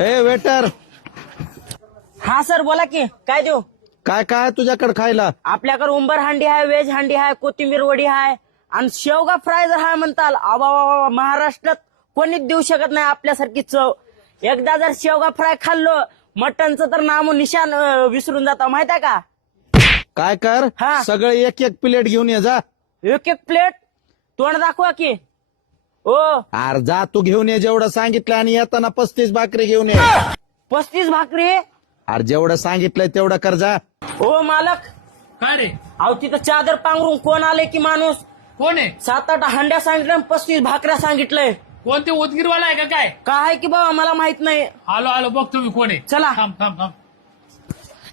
ए waiter, हा sir बोला की काय देऊ. काय काय तुझ्याकडे खायला? आपल्याकडे उंबर हांडी आहे, व्हेज हांडी आहे, कोथिंबीर वडी आहे आणि शेवगा फ्राय जर हाय म्हणताल आवा महाराष्ट्रात कोणीच देऊ शकत नाही आपल्यासारखी चव. एकदा जर शेवगा फ्राय खाल्लो मटनचं तर नामो निशान विसरून जातो माहित आहे का. काय कर, हा. सगळे एक एक प्लेट घेऊन ये जा. एक एक प्लेट तोंड दाखवा की. ओ अरे जा तू घेऊन ये जेवढं सांगितलं आणि येताना 35 भाकरी घेऊन ये. 35 भाकरी. अरे जेवढं सांगितलंय तेवढं कर जा. ओ मालक, काय रे? अहो तिथं चादर पांघरून कोण आले की माणूस. कोण आहे? 7-8 हंड्या सांगितलं 35 भाकऱ्या सांगितलंय. कोणते उदगीरवाला आहे का काय? काय की बाबा मला माहित नाही. आलो आलो बघ तुम्ही कोण आहे. चला. थांब थांब थांब.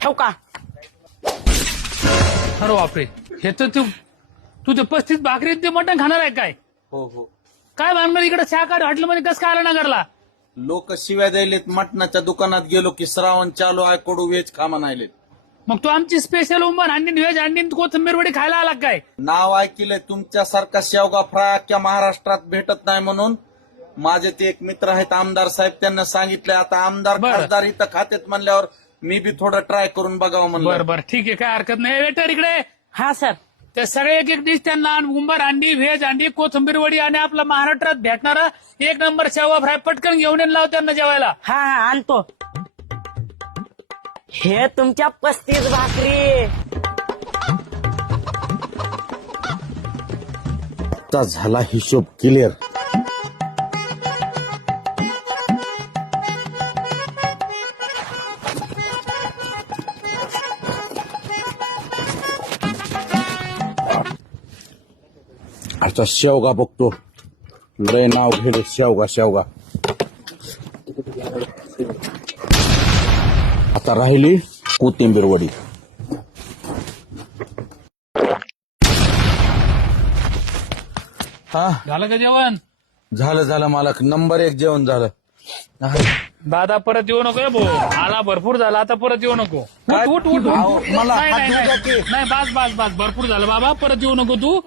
ठेव का. अरे बापरे, हे तर तू ते 35 भाकरी ते मटण खाणार आहे काय? हो हो. काय भानगड इकडे शाकाहारी हॉटेलमध्ये कसं काय आला नगरला? लोक शिव्या द्यायलेत. मटणाच्या दुकानात गेलो की श्रावण चालू आहे, कडू वेज खा म्हणायलेत. मग तू आमची स्पेशल उंबर अंडी व्हेज अंडी कोथिंबीर वडी खायला आला काय? नाव ऐकलंय तुमच्यासारखा शेवगा फ्राय अख्ख्या महाराष्ट्रात भेटत नाही म्हणून. माझे ते एक मित्र आहेत आमदार साहेब, त्यांना सांगितलंय आता आमदार बरं. खासदार इथं खातेत म्हणल्यावर मी बी थोडं ट्राय करून बघावं म्हणलं. बरं बरं ठीक आहे, काय हरकत नाही. वेटर इकडे. हा सर. ते सगळे एक एक डिश त्यांना उंबर अंडी व्हेज अंडी कोथिंबीर वडी आणि आपला महाराष्ट्रात भेटणारा एक नंबर शेवगा फ्राय पटकन घेऊन येऊन लाव त्यांना जेवायला. हा हा आणतो. हे तुमच्या 35 भाकरी. आता झाला हिशोब क्लिअर. आता शेवगा बघतो. लय नाव घेले शेवगा शेवगा. आता राहिली कोथिंबीर वडी. हा झालं का जेवण? झालं झालं मालक, नंबर 1 जेवण झालं. दादा परत येऊ नको भाऊ, आला भरपूर झाला आता परत येऊ नको. काय? उठ उठ उठ अहो, उठ. मला नाही हात नाही धुऊ द्या की. नाही बस बस बस भरपूर झालं बाबा, परत येऊ नको तू.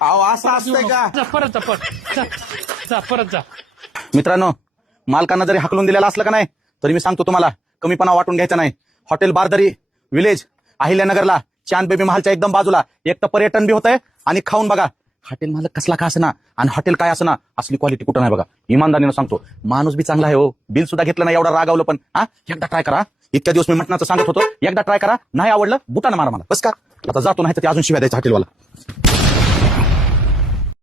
अहो असं परत येऊ असतंय का? नको. जा, परत जा परत जा. जा परत जा. मित्रांनो, मालकांना जरी हाकलून दिलेलं असलं का नाही तरी मी सांगतो तुम्हाला कमीपणा वाटून घ्यायचा नाही. हॉटेल बारदरी विलेज अहिल्यानगरला चांद बेबी महालच्या एकदम बाजूला एक तर पर्यटन बी होतंय आणि खाऊन बघा. हॉटेल मालक कसला का असना आणि हॉटेल काय असना असली क्वालिटी कुठं नाही बघा. इमानदारीनं सांगतो, माणूस बी चांगला आहे हो. बिल सुद्धा घेतलं नाही, एवढा रागावलं पण. हा एकदा ट्राय करा. इतक्या दिवस मी मटणाचं सांगत होतो, एकदा ट्राय करा. नाही आवडलं बुटानं मारा मला बस का. आता जातो, नाही तर ते अजून शिव्या द्यायचं हॉटेलवाला.